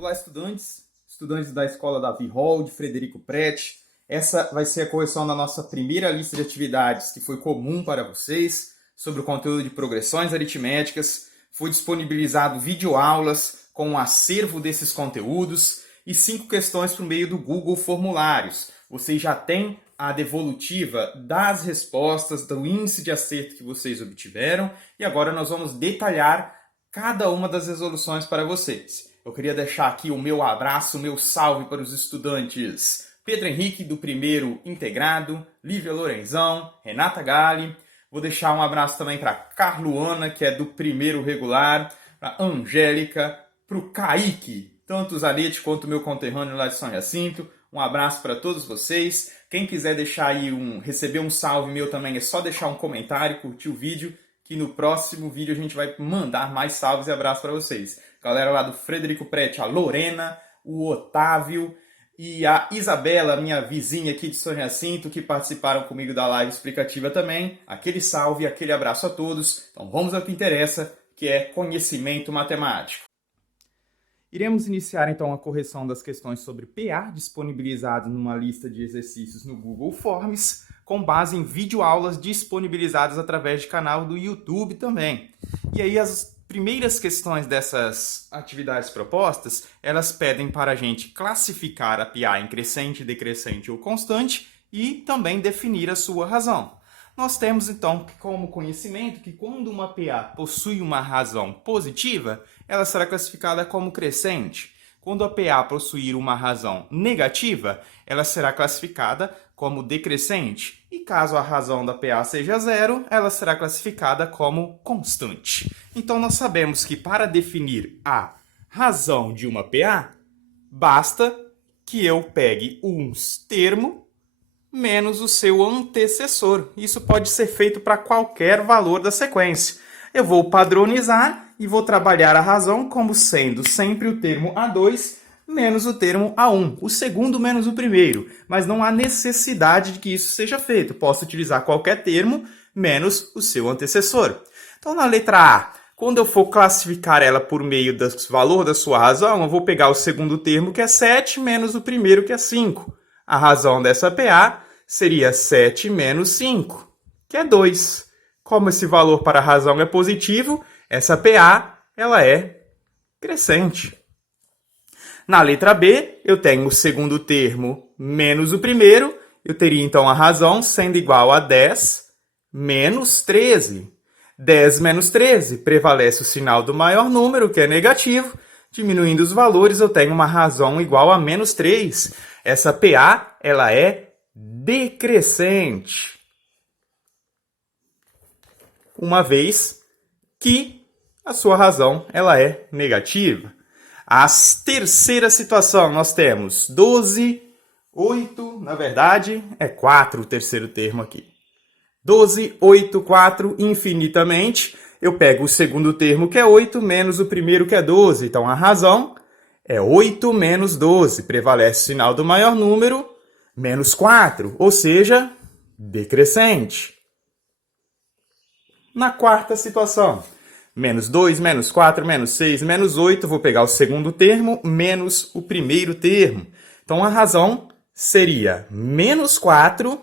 Olá, estudantes da Escola Davi Hall, de Frederico Preti. Essa vai ser a correção da nossa primeira lista de atividades que foi comum para vocês, sobre o conteúdo de progressões aritméticas. Foi disponibilizado videoaulas com um acervo desses conteúdos e 5 questões por meio do Google Formulários. Vocês já têm a devolutiva das respostas, do índice de acerto que vocês obtiveram, e agora nós vamos detalhar cada uma das resoluções para vocês. Eu queria deixar aqui o meu abraço, o meu salve para os estudantes Pedro Henrique, do primeiro integrado, Lívia Lorenzão, Renata Galli. Vou deixar um abraço também para Carluana, que é do primeiro regular, para Angélica, para o Kaique, tanto o Zanete quanto o meu conterrâneo lá de São Jacinto. Um abraço para todos vocês. Quem quiser deixar aí receber um salve meu também, é só deixar um comentário, curtir o vídeo, que no próximo vídeo a gente vai mandar mais salves e abraços para vocês. Galera lá do Frederico Preti, a Lorena, o Otávio e a Isabela, minha vizinha aqui de São Jacinto, que participaram comigo da live explicativa também. Aquele salve e aquele abraço a todos. Então vamos ao que interessa, que é conhecimento matemático. Iremos iniciar então a correção das questões sobre PA disponibilizadas numa lista de exercícios no Google Forms, com base em videoaulas disponibilizadas através de canal do YouTube também. E aí as primeiras questões dessas atividades propostas, elas pedem para a gente classificar a PA em crescente, decrescente ou constante e também definir a sua razão. Nós temos, então, como conhecimento que quando uma PA possui uma razão positiva, ela será classificada como crescente. Quando a PA possuir uma razão negativa, ela será classificada como decrescente. E caso a razão da PA seja zero, ela será classificada como constante. Então, nós sabemos que para definir a razão de uma PA, basta que eu pegue um termo menos o seu antecessor. Isso pode ser feito para qualquer valor da sequência. Eu vou padronizar e vou trabalhar a razão como sendo sempre o termo A2 menos o termo A1, o segundo menos o primeiro, mas não há necessidade de que isso seja feito. Posso utilizar qualquer termo menos o seu antecessor. Então, na letra A, quando eu for classificar ela por meio do valor da sua razão, eu vou pegar o segundo termo, que é 7, menos o primeiro, que é 5. A razão dessa PA seria 7 menos 5, que é 2. Como esse valor para a razão é positivo, essa PA ela é crescente. Na letra B, eu tenho o segundo termo menos o primeiro. Eu teria então a razão sendo igual a 10 menos 13. 10 menos 13, prevalece o sinal do maior número, que é negativo. Diminuindo os valores, eu tenho uma razão igual a menos 3. Essa PA, ela é decrescente. Uma vez que a sua razão, ela é negativa. A terceira situação, nós temos 12, 8, na verdade, é 4 o terceiro termo aqui. 12, 8, 4, infinitamente. Eu pego o segundo termo, que é 8, menos o primeiro, que é 12. Então, a razão é 8 menos 12. Prevalece o sinal do maior número, menos 4, ou seja, decrescente. Na quarta situação, menos 2, menos 4, menos 6, menos 8, vou pegar o segundo termo, menos o primeiro termo. Então, a razão seria menos 4,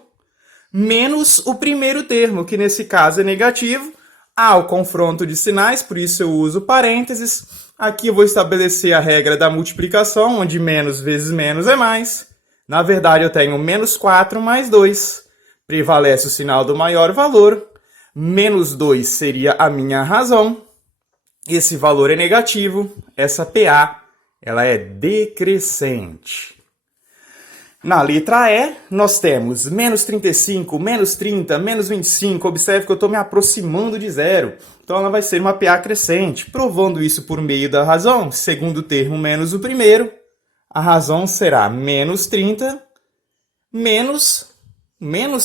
menos o primeiro termo, que nesse caso é negativo. Há o confronto de sinais, por isso eu uso parênteses. Aqui eu vou estabelecer a regra da multiplicação, onde menos vezes menos é mais. Na verdade, eu tenho menos 4 mais 2. Prevalece o sinal do maior valor. Menos 2 seria a minha razão. Esse valor é negativo. Essa PA, ela é decrescente. Na letra E, nós temos menos 35, menos 30, menos 25. Observe que eu estou me aproximando de zero. Então, ela vai ser uma PA crescente. Provando isso por meio da razão, segundo termo menos o primeiro, a razão será menos 30, menos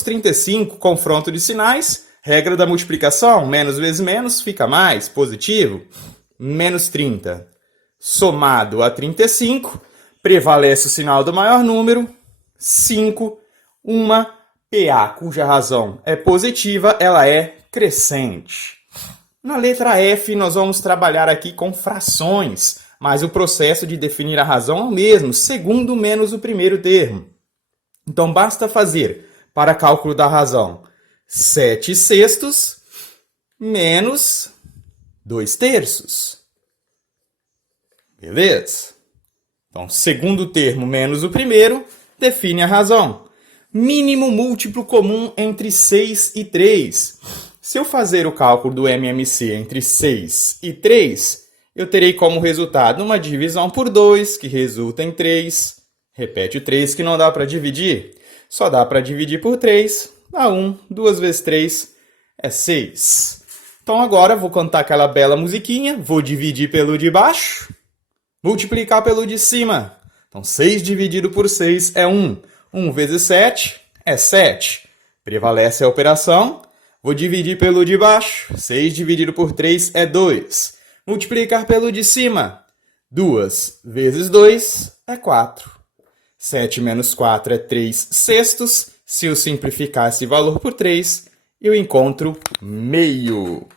35, confronto de sinais. Regra da multiplicação, menos vezes menos, fica mais, positivo. Menos 30 somado a 35, prevalece o sinal do maior número. 5, uma PA cuja razão é positiva, ela é crescente. Na letra F, nós vamos trabalhar aqui com frações. mas o processo de definir a razão é o mesmo, segundo menos o primeiro termo. Então, basta fazer, para cálculo da razão, 7 sextos menos 2 terços. Beleza? Então, segundo termo menos o primeiro, define a razão. Mínimo múltiplo comum entre 6 e 3. Se eu fazer o cálculo do MMC entre 6 e 3, eu terei como resultado uma divisão por 2, que resulta em 3. Repete o 3 que não dá para dividir. Só dá para dividir por 3. Dá 1. 2 vezes 3 é 6. Então agora vou cantar aquela bela musiquinha. Vou dividir pelo de baixo, multiplicar pelo de cima. Então 6 dividido por 6 é 1. 1 vezes 7 é 7. Prevalece a operação. Vou dividir pelo de baixo. 6 dividido por 3 é 2. Multiplicar pelo de cima. 2 vezes 2 é 4. 7 menos 4 é 3 sextos. Se eu simplificar esse valor por 3, eu encontro meio.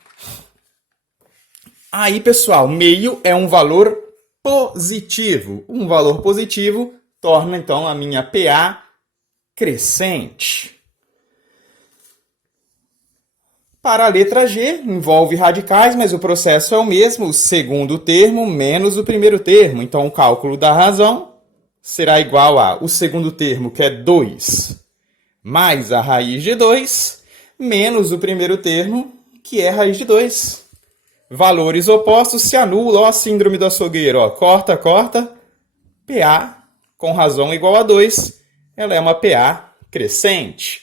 Aí, pessoal, meio é um valor positivo. Um valor positivo torna, então, a minha PA crescente. Para a letra G, envolve radicais, mas o processo é o mesmo, o segundo termo menos o primeiro termo. Então, o cálculo da razão será igual a o segundo termo, que é 2, mais a raiz de 2, menos o primeiro termo, que é a raiz de 2. Valores opostos se anulam. Ó, a síndrome do açougueiro. Ó. Corta, corta. PA com razão igual a 2. Ela é uma PA crescente.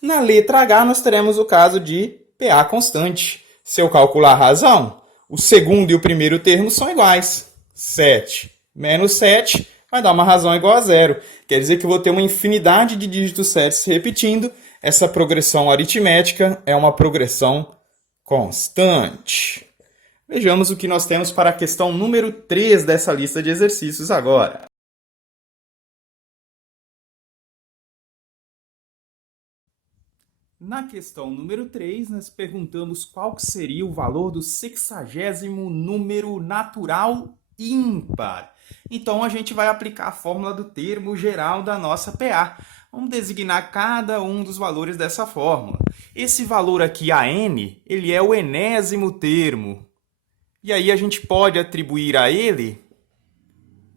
Na letra H, nós teremos o caso de PA constante. Se eu calcular a razão, o segundo e o primeiro termo são iguais. 7 menos 7 vai dar uma razão igual a 0. Quer dizer que eu vou ter uma infinidade de dígitos 7 se repetindo. Essa progressão aritmética é uma progressão constante. Vejamos o que nós temos para a questão número 3 dessa lista de exercícios agora. Na questão número 3, nós perguntamos qual seria o valor do 60º número natural ímpar. Então, a gente vai aplicar a fórmula do termo geral da nossa PA. Vamos designar cada um dos valores dessa fórmula. Esse valor aqui, AN, ele é o enésimo termo. E aí a gente pode atribuir a ele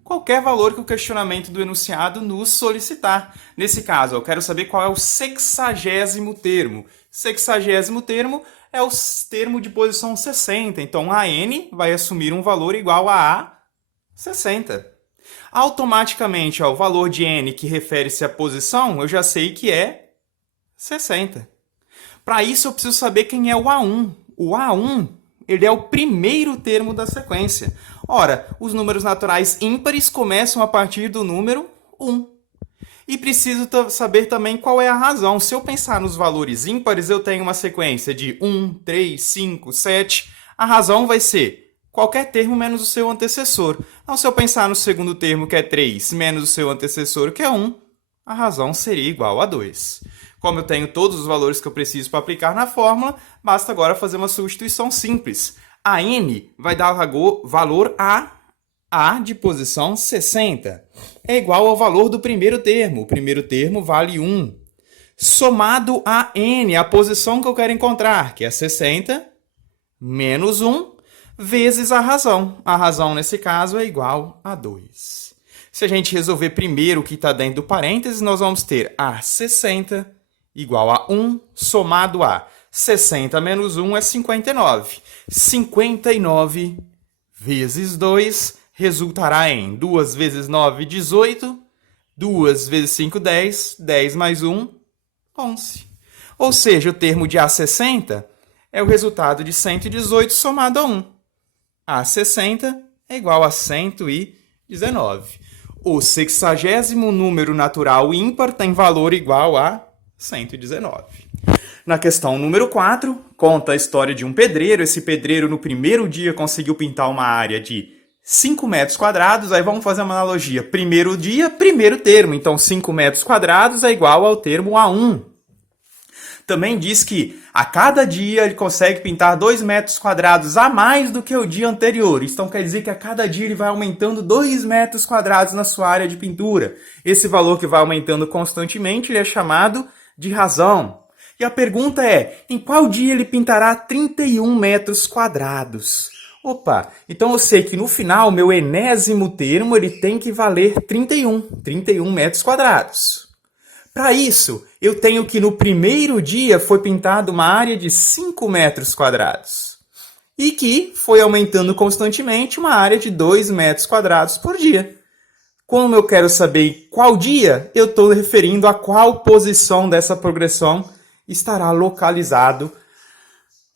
qualquer valor que o questionamento do enunciado nos solicitar. Nesse caso, eu quero saber qual é o 60º termo. 60º termo é o termo de posição 60. Então, a n vai assumir um valor igual a 60. Automaticamente, ó, o valor de n que refere-se à posição, eu já sei que é 60. Para isso, eu preciso saber quem é o A1. O A1, ele é o primeiro termo da sequência. Ora, os números naturais ímpares começam a partir do número 1. E preciso saber também qual é a razão. Se eu pensar nos valores ímpares, eu tenho uma sequência de 1, 3, 5, 7. A razão vai ser qualquer termo menos o seu antecessor. Então, se eu pensar no segundo termo, que é 3, menos o seu antecessor, que é 1, a razão seria igual a 2. Como eu tenho todos os valores que eu preciso para aplicar na fórmula, basta agora fazer uma substituição simples. A n vai dar valor a de posição 60. É igual ao valor do primeiro termo. O primeiro termo vale 1. Somado a n, a posição que eu quero encontrar, que é 60, menos 1, vezes a razão. A razão, nesse caso, é igual a 2. Se a gente resolver primeiro o que está dentro do parênteses, nós vamos ter a 60 igual a 1 somado a 60 menos 1 é 59. 59 vezes 2 resultará em 2 vezes 9, 18. 2 vezes 5, 10. 10 mais 1, 11. Ou seja, o termo de A60 é o resultado de 118 somado a 1. A60 é igual a 119. O 60º número natural ímpar tem valor igual a 119. Na questão número 4, conta a história de um pedreiro. Esse pedreiro, no primeiro dia, conseguiu pintar uma área de 5 metros quadrados. Aí vamos fazer uma analogia. Primeiro dia, primeiro termo. Então, 5 metros quadrados é igual ao termo A1. Também diz que a cada dia ele consegue pintar 2 metros quadrados a mais do que o dia anterior. Então quer dizer que a cada dia ele vai aumentando 2 metros quadrados na sua área de pintura. Esse valor que vai aumentando constantemente ele é chamado de razão. E a pergunta é, em qual dia ele pintará 31 metros quadrados? Opa, então eu sei que no final, meu enésimo termo ele tem que valer 31 metros quadrados. Para isso, eu tenho que no primeiro dia foi pintada uma área de 5 metros quadrados. E que foi aumentando constantemente uma área de 2 metros quadrados por dia. Como eu quero saber qual dia, eu estou referindo a qual posição dessa progressão estará localizado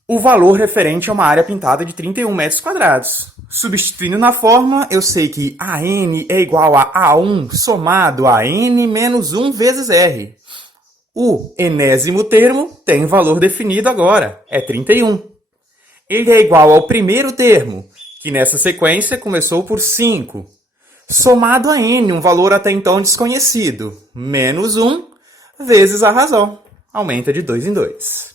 o valor referente a uma área pintada de 31 metros quadrados. Substituindo na fórmula, eu sei que AN é igual a A1 somado a N menos 1 vezes R. O enésimo termo tem valor definido agora, é 31. Ele é igual ao primeiro termo, que nessa sequência começou por 5, somado a N, um valor até então desconhecido, menos 1 vezes a razão, aumenta de 2 em 2.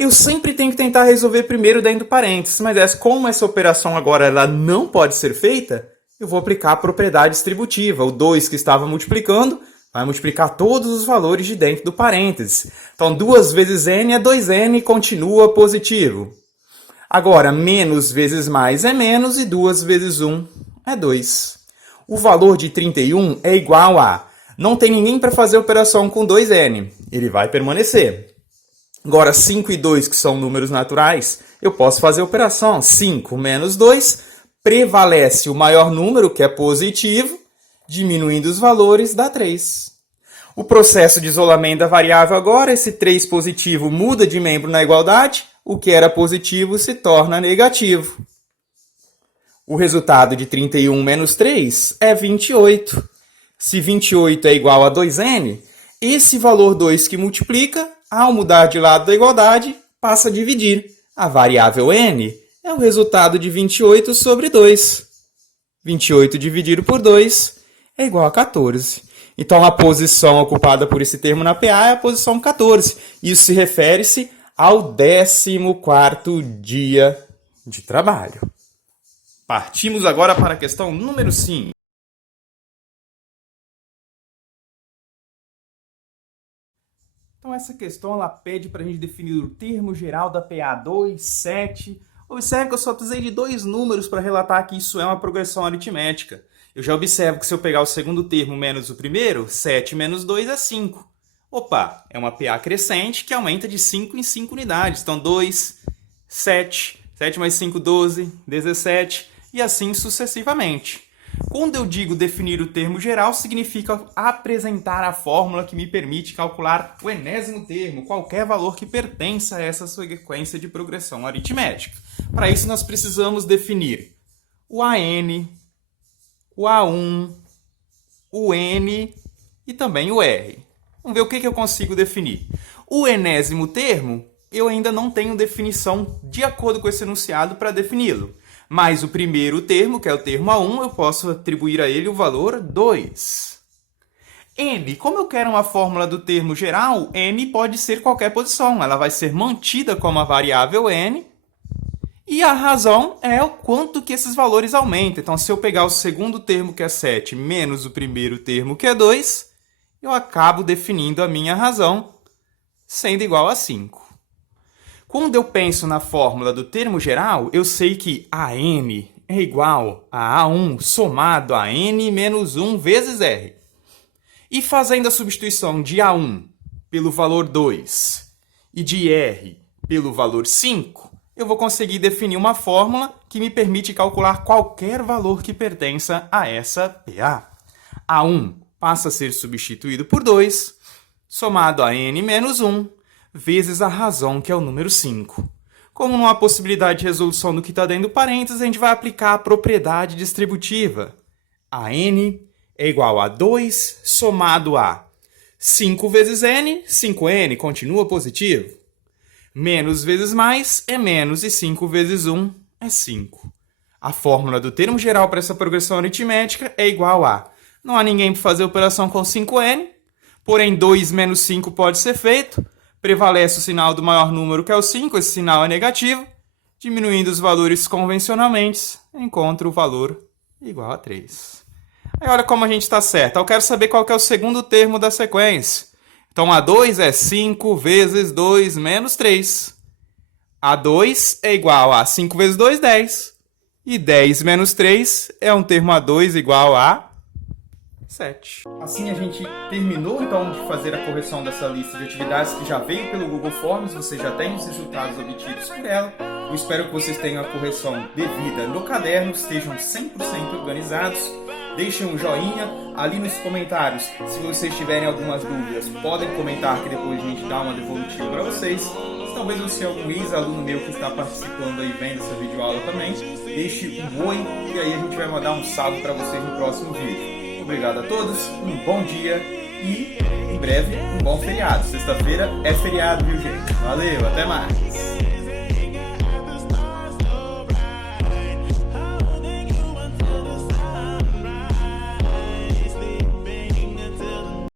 Eu sempre tenho que tentar resolver primeiro dentro do parênteses, mas como essa operação agora ela não pode ser feita, eu vou aplicar a propriedade distributiva. O 2 que estava multiplicando vai multiplicar todos os valores de dentro do parênteses. Então, 2 vezes n é 2n e continua positivo. Agora, menos vezes mais é menos e 2 vezes 1 é 2. O valor de 31 é igual a... Não tem ninguém para fazer a operação com 2n. Ele vai permanecer. Agora, 5 e 2, que são números naturais, eu posso fazer a operação. 5 menos 2, prevalece o maior número, que é positivo, diminuindo os valores, dá 3. O processo de isolamento da variável agora, esse 3 positivo muda de membro na igualdade, o que era positivo se torna negativo. O resultado de 31 menos 3 é 28. Se 28 é igual a 2n, esse valor 2 que multiplica, ao mudar de lado da igualdade, passa a dividir. A variável n é o resultado de 28 sobre 2. 28 dividido por 2 é igual a 14. Então, a posição ocupada por esse termo na PA é a posição 14. Isso se refere-se ao 14º dia de trabalho. Partimos agora para a questão número 5. Então, essa questão ela pede para a gente definir o termo geral da PA 2, 7. Observe que eu só precisei de 2 números para relatar que isso é uma progressão aritmética. Eu já observo que se eu pegar o segundo termo menos o primeiro, 7 menos 2 é 5. Opa, é uma PA crescente que aumenta de 5 em 5 unidades. Então, 2, 7, 7 mais 5, 12, 17 e assim sucessivamente. Quando eu digo definir o termo geral, significa apresentar a fórmula que me permite calcular o enésimo termo, qualquer valor que pertença a essa sequência de progressão aritmética. Para isso, nós precisamos definir o AN, o A1, o N e também o R. Vamos ver o que eu consigo definir. O enésimo termo, eu ainda não tenho definição de acordo com esse enunciado para defini-lo. Mas o primeiro termo, que é o termo A1, eu posso atribuir a ele o valor 2. N, como eu quero uma fórmula do termo geral, N pode ser qualquer posição. Ela vai ser mantida como a variável N. E a razão é o quanto que esses valores aumentam. Então, se eu pegar o segundo termo, que é 7, menos o primeiro termo, que é 2, eu acabo definindo a minha razão sendo igual a 5. Quando eu penso na fórmula do termo geral, eu sei que AN é igual a A1 somado a N menos 1 vezes R. E fazendo a substituição de A1 pelo valor 2 e de R pelo valor 5, eu vou conseguir definir uma fórmula que me permite calcular qualquer valor que pertença a essa PA. A1 passa a ser substituído por 2, somado a N menos 1, vezes a razão, que é o número 5. Como não há possibilidade de resolução do que está dentro do parênteses, a gente vai aplicar a propriedade distributiva. A n é igual a 2 somado a 5 vezes n, 5n, continua positivo. Menos vezes mais é menos e 5 vezes 1 é 5. A fórmula do termo geral para essa progressão aritmética é igual a... Não há ninguém para fazer a operação com 5n, porém 2 menos 5 pode ser feito. prevalece o sinal do maior número, que é o 5, esse sinal é negativo. Diminuindo os valores convencionalmente, encontro o valor igual a 3. Aí olha como a gente está certo. Eu quero saber qual que é o segundo termo da sequência. Então, A2 é 5 vezes 2 menos 3. A2 é igual a 5 vezes 2, 10. E 10 menos 3 é um termo A2 igual a 7. Assim a gente terminou então de fazer a correção dessa lista de atividades que já veio pelo Google Forms, você já tem os resultados obtidos por ela. Eu espero que vocês tenham a correção devida no caderno, estejam 100% organizados. Deixem um joinha ali nos comentários. Se vocês tiverem algumas dúvidas, podem comentar que depois a gente dá uma devolutiva para vocês. Se talvez você é algum ex-aluno meu que está participando aí vendo essa videoaula também, deixe um oi e aí a gente vai mandar um salve para vocês no próximo vídeo. Obrigado a todos, um bom dia e, em breve, um bom feriado. Sexta-feira é feriado, viu, gente? Valeu, até mais!